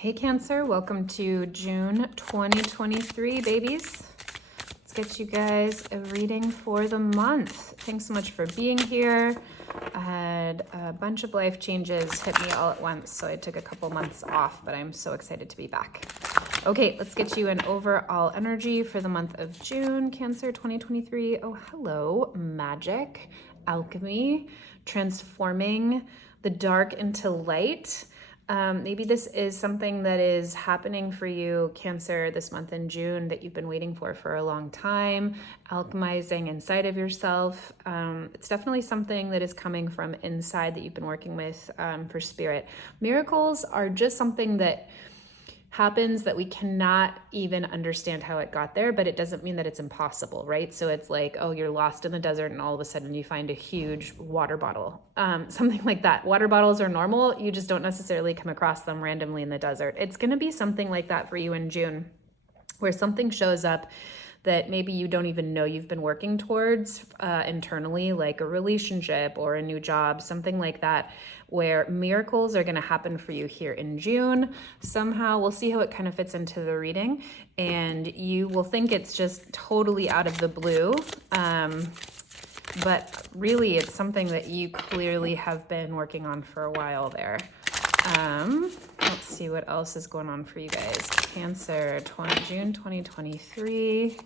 Hey Cancer, welcome to June 2023, babies. Let's get you guys a reading for the month. Thanks so much for being here. I had a bunch of life changes hit me all at once, so I took a couple months off, but I'm so excited to be back. Okay, let's get you an overall energy for the month of June, Cancer 2023. Oh, hello, magic, alchemy, transforming the dark into light. Maybe this is something that is happening for you, Cancer, this month in June that you've been waiting for a long time, alchemizing inside of yourself. It's definitely something that is coming from inside that you've been working with for spirit. Miracles are just something that happens that we cannot even understand how it got there, but it doesn't mean that it's impossible, right? So it's like, oh, you're lost in the desert and all of a sudden you find a huge water bottle, something like that. Water bottles are normal. You just don't necessarily come across them randomly in the desert. It's going to be something like that for you in June, where something shows up that maybe you don't even know you've been working towards internally, like a relationship or a new job, something like that, where miracles are going to happen for you here in June. Somehow we'll see how it kind of fits into the reading, and you will think it's just totally out of the blue. But really it's something that you clearly have been working on for a while there. Let's see what else is going on for you guys. Cancer, June 2023.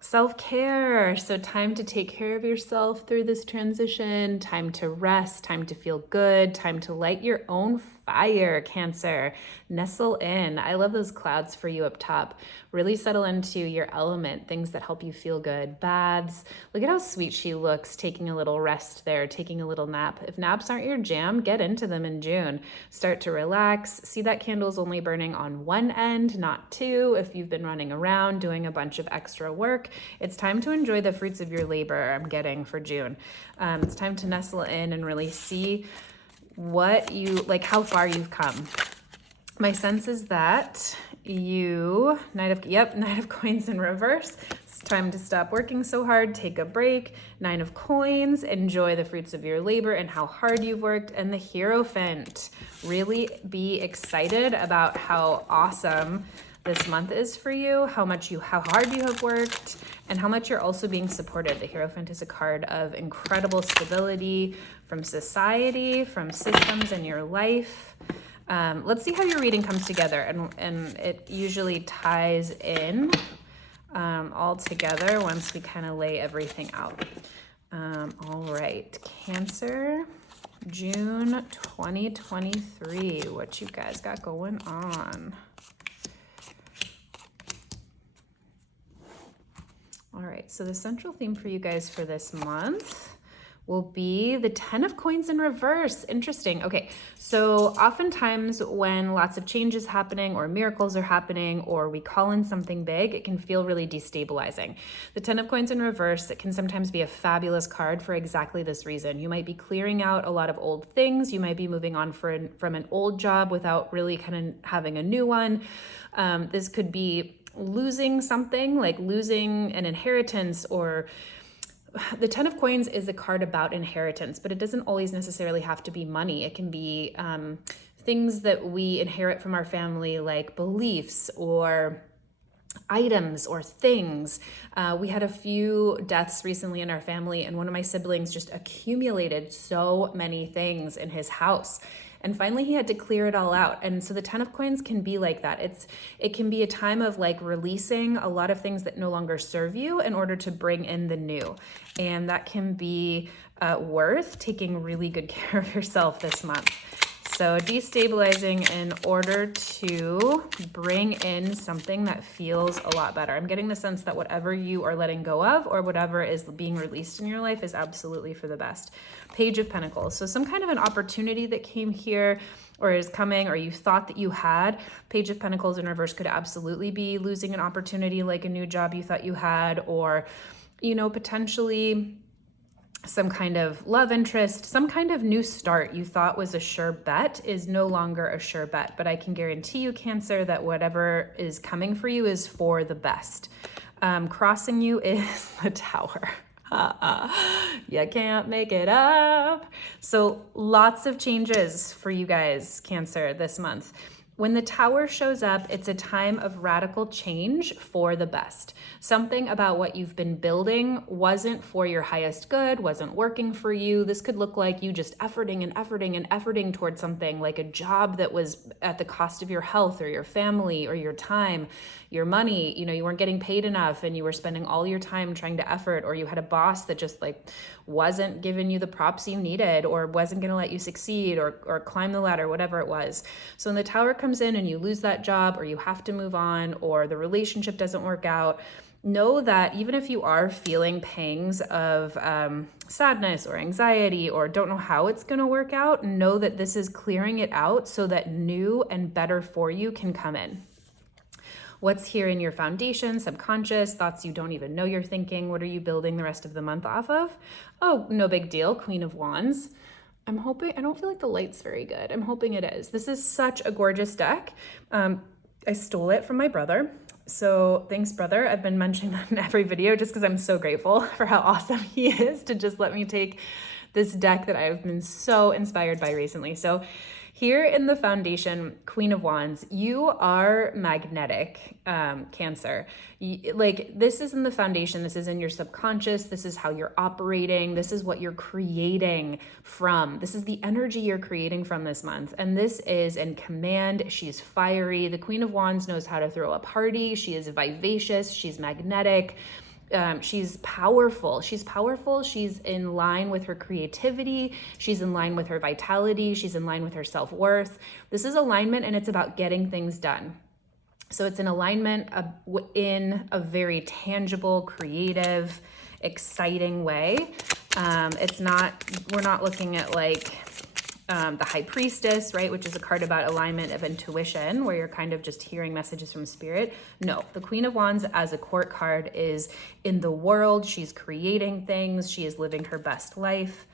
Self-care. So time to take care of yourself through this transition, time to rest, time to feel good, time to light your own fire, Cancer. Nestle in. I love those clouds for you up top. Really settle into your element, things that help you feel good. Baths. Look at how sweet she looks, taking a little rest there, taking a little nap. If naps aren't your jam, get into them in June. Start to relax. See that candle's only burning on one end, not two. If you've been running around doing a bunch of extra work, it's time to enjoy the fruits of your labor, I'm getting, for June. It's time to nestle in and really see what you, like, how far you've come. My sense is that you, Knight of Coins in reverse. It's time to stop working so hard, take a break. 9 of Coins, enjoy the fruits of your labor and how hard you've worked. And the Hierophant, really be excited about how awesome this month is for you, how hard you have worked, and how much you're also being supported. The Hierophant is a card of incredible stability from society, from systems in your life. Let's see how your reading comes together, and it usually ties in all together once we kind of lay everything out. All right, Cancer, June 2023, what you guys got going on? All right, so the central theme for you guys for this month will be the 10 of Coins in reverse. Interesting. Okay, so oftentimes when lots of change is happening or miracles are happening or we call in something big, it can feel really destabilizing. The 10 of Coins in reverse, it can sometimes be a fabulous card for exactly this reason. You might be clearing out a lot of old things. You might be moving on from an old job without really kind of having a new one. This could be losing something, like losing an inheritance, or the 10 of Coins is a card about inheritance, but it doesn't always necessarily have to be money. It can be things that we inherit from our family, like beliefs or items or things. We had a few deaths recently in our family, and one of my siblings just accumulated so many things in his house. And finally he had to clear it all out. And so the 10 of Coins can be like that. It can be a time of like releasing a lot of things that no longer serve you in order to bring in the new. And that can be worth taking really good care of yourself this month. So destabilizing in order to bring in something that feels a lot better. I'm getting the sense that whatever you are letting go of or whatever is being released in your life is absolutely for the best. Page of Pentacles. So some kind of an opportunity that came here or is coming, or you thought that you had. Page of Pentacles in reverse could absolutely be losing an opportunity, like a new job you thought you had, or, you know, potentially some kind of love interest, some kind of new start you thought was a sure bet is no longer a sure bet. But I can guarantee you, Cancer, that whatever is coming for you is for the best. Crossing you is the Tower. You can't make it up. So lots of changes for you guys, Cancer, this month. When the Tower shows up, it's a time of radical change for the best. Something about what you've been building wasn't for your highest good, wasn't working for you. This could look like you just efforting towards something, like a job that was at the cost of your health or your family or your time, your money. You weren't getting paid enough and you were spending all your time trying to effort, or you had a boss that just wasn't giving you the props you needed, or wasn't going to let you succeed or climb the ladder, whatever it was. So when the Tower comes in and you lose that job, or you have to move on, or the relationship doesn't work out, know that even if you are feeling pangs of sadness or anxiety, or don't know how it's going to work out, know that this is clearing it out so that new and better for you can come in. What's here in your foundation, subconscious, thoughts you don't even know you're thinking? What are you building the rest of the month off of? Oh, no big deal. Queen of Wands. I'm hoping, I don't feel like the light's very good. I'm hoping it is. This is such a gorgeous deck. I stole it from my brother. So thanks, brother. I've been mentioning that in every video just because I'm so grateful for how awesome he is to just let me take this deck that I've been so inspired by recently. So here in the foundation, Queen of Wands, you are magnetic, Cancer. This is in the foundation. This is in your subconscious. This is how you're operating. This is what you're creating from. This is the energy you're creating from this month. And this is in command. She's fiery. The Queen of Wands knows how to throw a party. She is vivacious. She's magnetic. She's powerful. She's in line with her creativity. She's in line with her vitality. She's in line with her self-worth. This is alignment, and it's about getting things done. So it's an alignment in a very tangible, creative, exciting way. We're not looking at the High Priestess, right, which is a card about alignment of intuition, where you're kind of just hearing messages from spirit. No, the Queen of Wands as a court card is in the world. She's creating things. She is living her best life.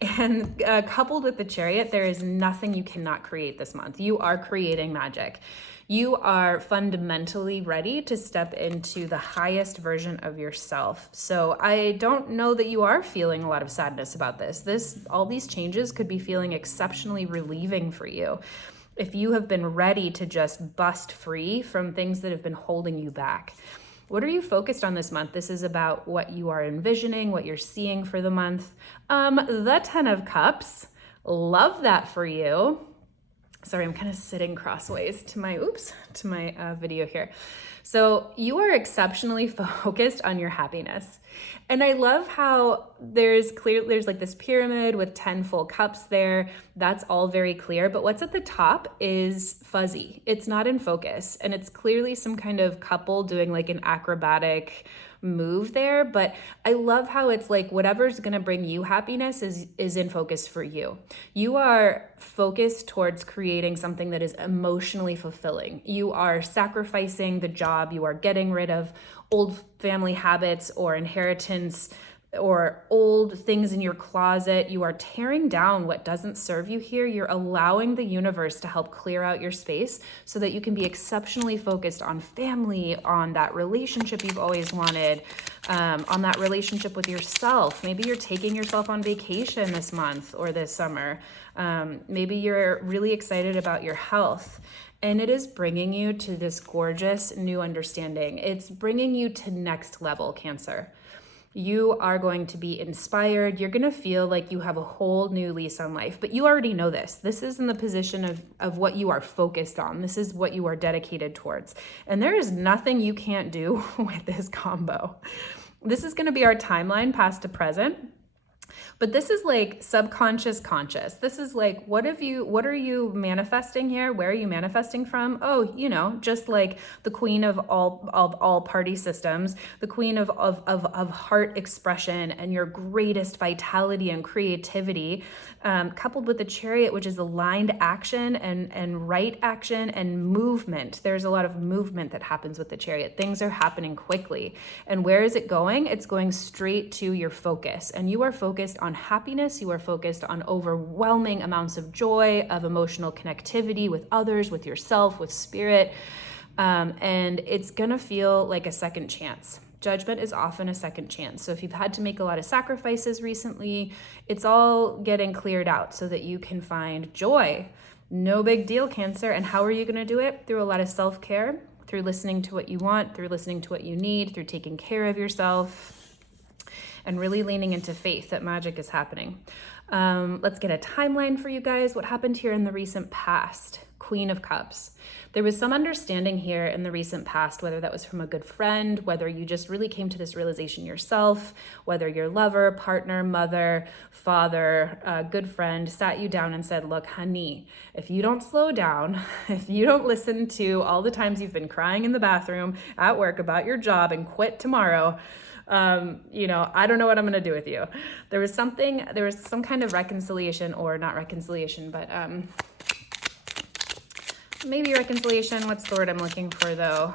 And coupled with the Chariot, there is nothing you cannot create this month. You are creating magic. You are fundamentally ready to step into the highest version of yourself. So I don't know that you are feeling a lot of sadness about this. All these changes could be feeling exceptionally relieving for you if you have been ready to just bust free from things that have been holding you back. What are you focused on this month? This is about what you are envisioning, what you're seeing for the month. The Ten of Cups. Love that for you. Sorry, I'm kind of sitting crossways to my video here. So you are exceptionally focused on your happiness. And I love how there's like this pyramid with 10 full cups there. That's all very clear. But what's at the top is fuzzy. It's not in focus. And it's clearly some kind of couple doing like an acrobatic move there. But I love how it's like whatever's going to bring you happiness is in focus for you. You are focused towards creating something that is emotionally fulfilling. You are sacrificing the job. You are getting rid of old family habits or inheritance or old things in your closet. You are tearing down what doesn't serve you here. You're allowing the universe to help clear out your space so that you can be exceptionally focused on family, on that relationship you've always wanted, on that relationship with yourself. Maybe you're taking yourself on vacation this month or this summer. Maybe you're really excited about your health. And it is bringing you to this gorgeous new understanding. It's bringing you to next level, Cancer. You are going to be inspired. You're going to feel like you have a whole new lease on life, but you already know this. This is in the position of what you are focused on. This is what you are dedicated towards. And there is nothing you can't do with this combo. This is going to be our timeline, past to present. But this is like subconscious conscious. This is like, what are you manifesting here? Where are you manifesting from? Oh, just like the queen of all party systems, the queen of heart expression and your greatest vitality and creativity, coupled with the Chariot, which is aligned action and right action and movement. There's a lot of movement that happens with the Chariot. Things are happening quickly. And where is it going? It's going straight to your focus. And you are focused on happiness. You are focused on overwhelming amounts of joy, of emotional connectivity with others, with yourself, with spirit. And it's going to feel like a second chance. Judgment is often a second chance. So if you've had to make a lot of sacrifices recently, it's all getting cleared out so that you can find joy No big deal, Cancer. And how are you going to do it? Through a lot of self-care, through listening to what you want, through listening to what you need, through taking care of yourself, and really leaning into faith that magic is happening. Let's get a timeline for you guys. What happened here in the recent past? Queen of Cups. There was some understanding here in the recent past, whether that was from a good friend, whether you just really came to this realization yourself, whether your lover, partner, mother, father, good friend sat you down and said, look, honey, if you don't slow down, if you don't listen to all the times you've been crying in the bathroom at work about your job and quit tomorrow, I don't know what I'm going to do with you. There was some kind of reconciliation, or not reconciliation, but, maybe reconciliation. What's the word I'm looking for though?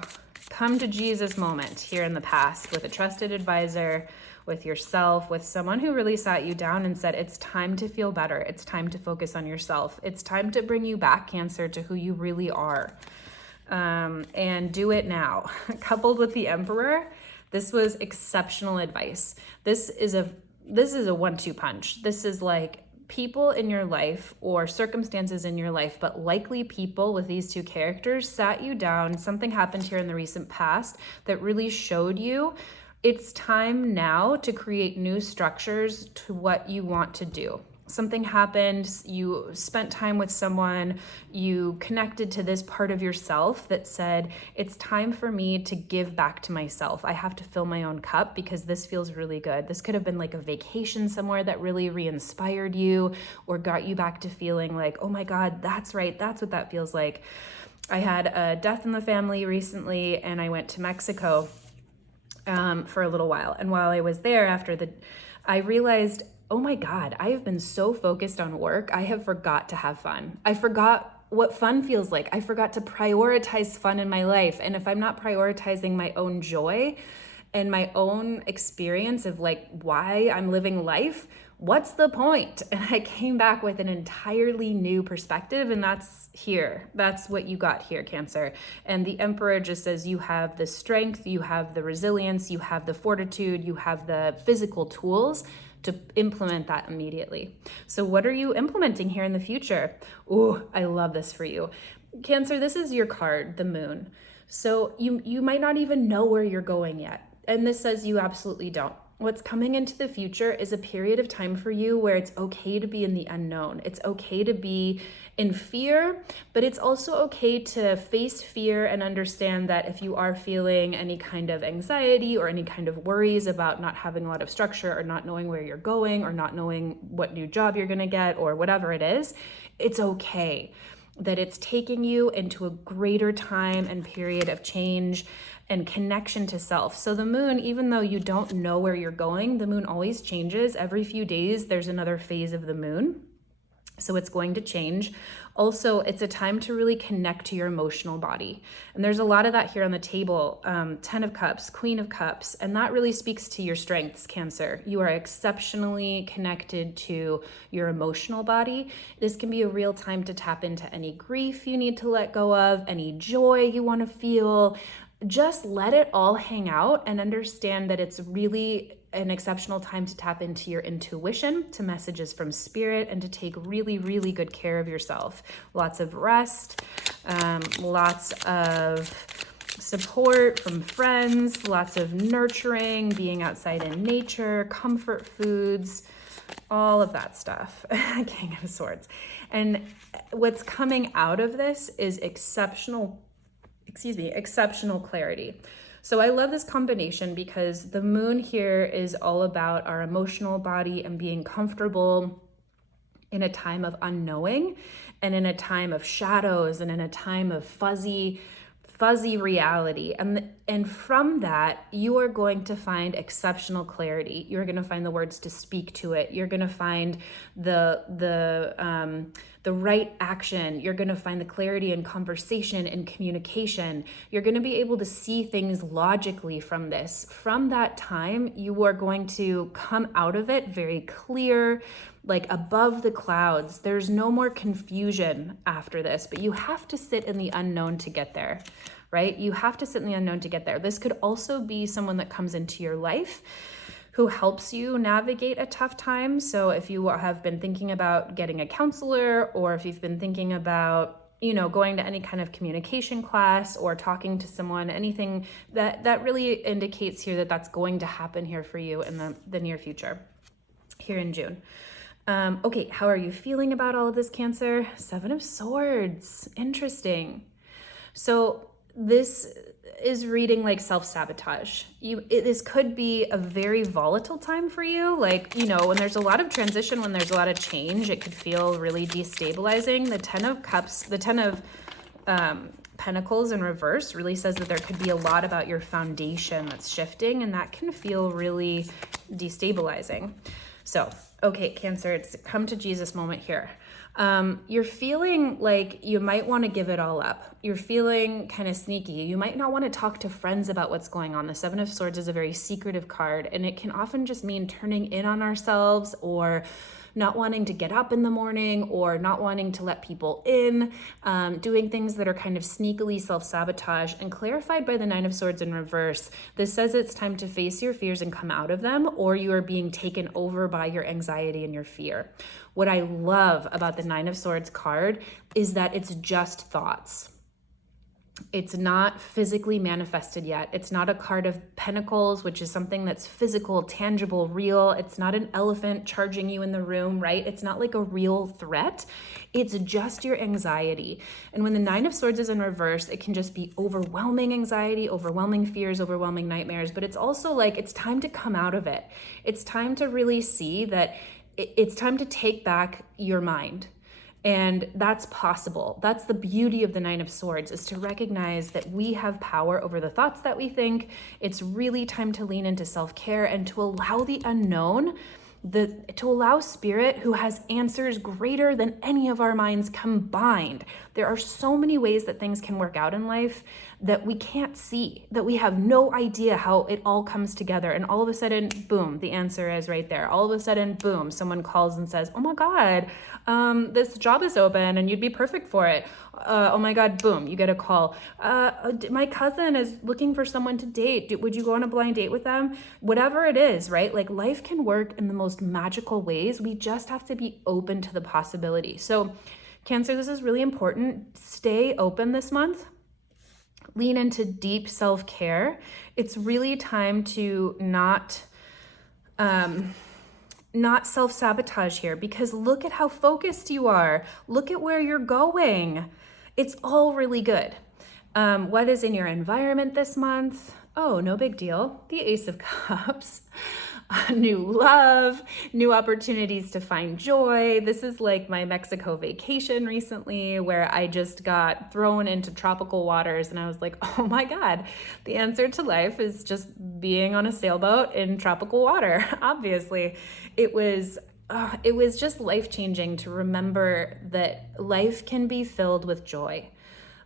Come to Jesus moment here in the past with a trusted advisor, with yourself, with someone who really sat you down and said, it's time to feel better. It's time to focus on yourself. It's time to bring you back, Cancer, to who you really are. And do it now. Coupled with the Emperor, this was exceptional advice. This is a 1-2 punch. This is like people in your life or circumstances in your life, but likely people with these two characters sat you down. Something happened here in the recent past that really showed you it's time now to create new structures to what you want to do. Something happened, you spent time with someone, you connected to this part of yourself that said, it's time for me to give back to myself. I have to fill my own cup because this feels really good. This could have been like a vacation somewhere that really re-inspired you or got you back to feeling like, oh my God, that's right. That's what that feels like. I had a death in the family recently and I went to Mexico for a little while. And while I was there I realized, oh my God, I have been so focused on work. I have forgot to have fun. I forgot what fun feels like. I forgot to prioritize fun in my life. And if I'm not prioritizing my own joy and my own experience of like why I'm living life, what's the point? And I came back with an entirely new perspective, and that's here. That's what you got here, Cancer. And the Emperor just says you have the strength, you have the resilience, you have the fortitude, you have the physical tools to implement that immediately. So what are you implementing here in the future? Oh, I love this for you. Cancer, this is your card, the Moon. So you might not even know where you're going yet. And this says you absolutely don't. What's coming into the future is a period of time for you where it's okay to be in the unknown. It's okay to be in fear, but it's also okay to face fear and understand that if you are feeling any kind of anxiety or any kind of worries about not having a lot of structure or not knowing where you're going or not knowing what new job you're going to get or whatever it is, it's okay. That it's taking you into a greater time and period of change and connection to self. So the Moon, even though you don't know where you're going, the Moon always changes. Every few days, there's another phase of the Moon. So it's going to change. Also, it's a time to really connect to your emotional body. And there's a lot of that here on the table. 10 of Cups, Queen of Cups, and that really speaks to your strengths, Cancer. You are exceptionally connected to your emotional body. This can be a real time to tap into any grief you need to let go of, any joy you want to feel. Just let it all hang out and understand that it's really an exceptional time to tap into your intuition, to messages from spirit, and to take really, really good care of yourself. Lots of rest, lots of support from friends, lots of nurturing, being outside in nature, comfort foods, all of that stuff. King of Swords. And what's coming out of this is exceptional clarity. So I love this combination because the Moon here is all about our emotional body and being comfortable in a time of unknowing and in a time of shadows and in a time of fuzzy reality. And from that, you are going to find exceptional clarity. You're going to find the words to speak to it. You're going to find the right action. You're going to find the clarity in conversation and communication. You're going to be able to see things logically from this. From that time, you are going to come out of it very clear, like above the clouds. There's no more confusion after this, but you have to sit in the unknown to get there, right? You have to sit in the unknown to get there. This could also be someone that comes into your life who helps you navigate a tough time. So if you have been thinking about getting a counselor, or if you've been thinking about going to any kind of communication class or talking to someone, anything that really indicates here that that's going to happen here for you in the near future, here in June. Okay, how are you feeling about all of this, Cancer? 7 of Swords. Interesting. So this is reading like self-sabotage. This could be a very volatile time for you. Like, when there's a lot of transition, when there's a lot of change, it could feel really destabilizing. The 10 of Cups, the 10 of Pentacles in reverse really says that there could be a lot about your foundation that's shifting, and that can feel really destabilizing. So, okay, Cancer, it's come to Jesus moment here. You're feeling like you might want to give it all up. You're feeling kind of sneaky. You might not want to talk to friends about what's going on. The 7 of Swords is a very secretive card, and it can often just mean turning in on ourselves, or not wanting to get up in the morning, or not wanting to let people in, doing things that are kind of sneakily self-sabotage. And clarified by the 9 of Swords in reverse, this says it's time to face your fears and come out of them, or you are being taken over by your anxiety and your fear. What I love about the 9 of Swords card is that it's just thoughts. It's not physically manifested yet. It's not a card of pentacles, which is something that's physical, tangible, real. It's not an elephant charging you in the room, right? It's not like a real threat. It's just your anxiety. And when the 9 of Swords is in reverse, it can just be overwhelming anxiety, overwhelming fears, overwhelming nightmares. But it's also like it's time to come out of it. It's time to really see that it's time to take back your mind. And that's possible. That's the beauty of the 9 of Swords, is to recognize that we have power over the thoughts that we think. It's really time to lean into self-care and to allow the unknown, to allow Spirit, who has answers greater than any of our minds combined. There are so many ways that things can work out in life that we can't see, that we have no idea how it all comes together. And all of a sudden, boom, the answer is right there. All of a sudden, boom, someone calls and says, oh my God, this job is open and you'd be perfect for it. Oh my God, boom, you get a call. My cousin is looking for someone to date. Would you go on a blind date with them? Whatever it is, right? Like, life can work in the most magical ways. We just have to be open to the possibility. So Cancer, this is really important. Stay open this month. Lean into deep self-care. It's really time to not self-sabotage here, because look at how focused you are. Look at where you're going. It's all really good. What is in your environment this month? Oh, no big deal. The Ace of Cups. New love, new opportunities to find joy. This is like my Mexico vacation recently, where I just got thrown into tropical waters and I was like, oh my God, the answer to life is just being on a sailboat in tropical water. Obviously, it was just life-changing to remember that life can be filled with joy,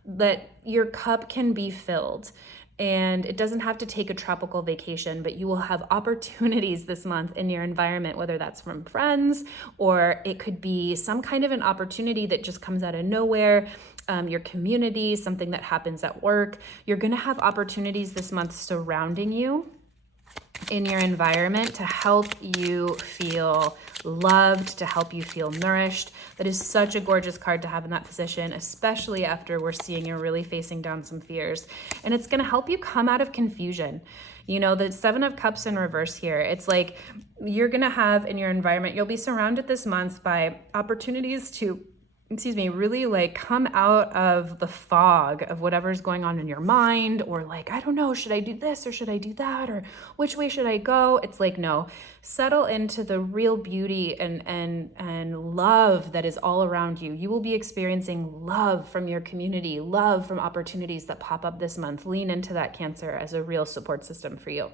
that your cup can be filled. And it doesn't have to take a tropical vacation, but you will have opportunities this month in your environment, whether that's from friends, or it could be some kind of an opportunity that just comes out of nowhere, your community, something that happens at work. You're going to have opportunities this month surrounding you in your environment to help you feel loved, to help you feel nourished. That is such a gorgeous card to have in that position, especially after we're seeing you're really facing down some fears. And it's going to help you come out of confusion. You know, the 7 of Cups in reverse here, it's like you're going to have in your environment, you'll be surrounded this month by opportunities to really like come out of the fog of whatever's going on in your mind, or like, I don't know, should I do this or should I do that? Or which way should I go? It's like, no, settle into the real beauty and love that is all around you. You will be experiencing love from your community, love from opportunities that pop up this month. Lean into that, Cancer, as a real support system for you.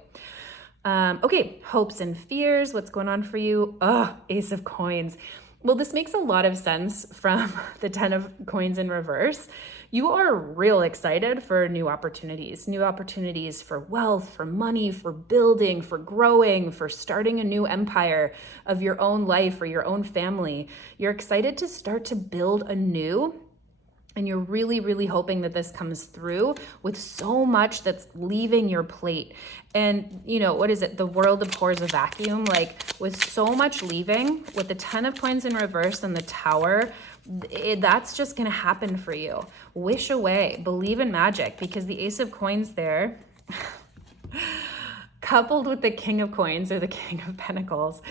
Okay, hopes and fears. What's going on for you? Ace of Coins. Well, this makes a lot of sense from the 10 of Coins in reverse. You are real excited for new opportunities for wealth, for money, for building, for growing, for starting a new empire of your own life or your own family. You're excited to start to build anew. And you're really, really hoping that this comes through with so much that's leaving your plate. And you know, what is it? The world abhors a vacuum. Like with so much leaving, with the 10 of coins in reverse and the Tower, that's just going to happen for you. Wish away, believe in magic, because the Ace of Coins there, coupled with the King of Coins or the King of Pentacles,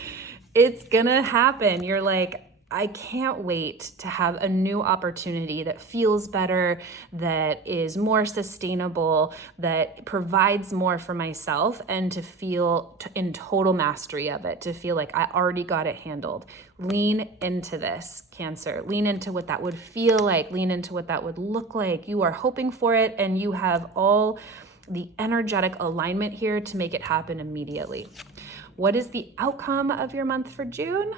it's going to happen. You're like, I can't wait to have a new opportunity that feels better, that is more sustainable, that provides more for myself, and to feel in total mastery of it, to feel like I already got it handled. Lean into this, Cancer. Lean into what that would feel like. Lean into what that would look like. You are hoping for it, and you have all the energetic alignment here to make it happen immediately. What is the outcome of your month for June?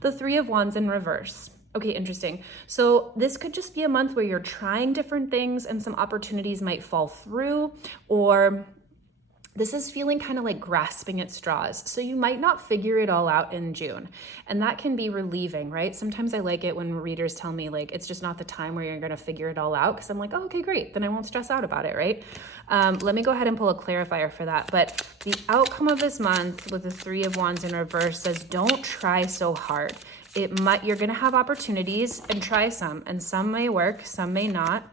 The Three of Wands in reverse. Okay, interesting. So this could just be a month where you're trying different things and some opportunities might fall through, or this is feeling kind of like grasping at straws. So you might not figure it all out in June. And that can be relieving, right? Sometimes I like it when readers tell me like, it's just not the time where you're going to figure it all out. Cause I'm like, oh, okay, great. Then I won't stress out about it, right? Let me go ahead and pull a clarifier for that. But the outcome of this month with the Three of Wands in reverse says, don't try so hard. You're going to have opportunities, and try some, and some may work, some may not.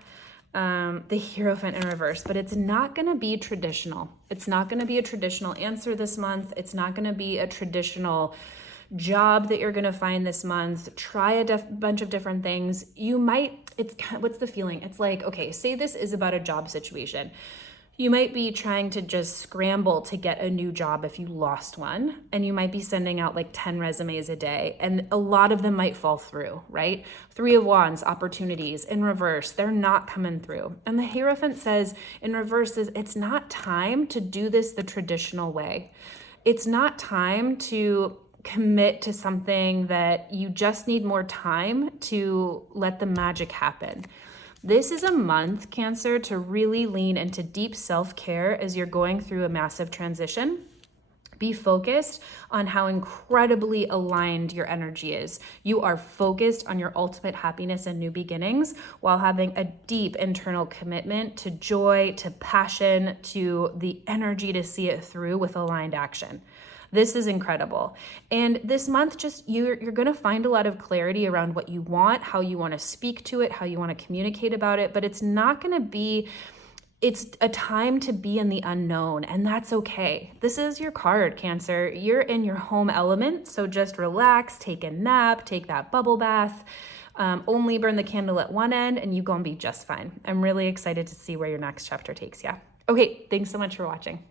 The Hierophant in reverse, but it's not going to be traditional. It's not going to be a traditional answer this month. It's not going to be a traditional job that you're going to find this month. Try a bunch of different things. What's the feeling? It's like, okay, say this is about a job situation. You might be trying to just scramble to get a new job if you lost one, and you might be sending out like 10 resumes a day, and a lot of them might fall through, right? Three of Wands, opportunities in reverse, they're not coming through. And the Hierophant says in reverse is, it's not time to do this the traditional way. It's not time to commit to something that you just need more time to let the magic happen. This is a month, Cancer, to really lean into deep self-care as you're going through a massive transition. Be focused on how incredibly aligned your energy is. You are focused on your ultimate happiness and new beginnings while having a deep internal commitment to joy, to passion, to the energy to see it through with aligned action. This is incredible. And this month, you're going to find a lot of clarity around what you want, how you want to speak to it, how you want to communicate about it, but it's a time to be in the unknown, and that's okay. This is your card, Cancer. You're in your home element, so just relax, take a nap, take that bubble bath, only burn the candle at one end, and you're going to be just fine. I'm really excited to see where your next chapter takes you. Okay, thanks so much for watching.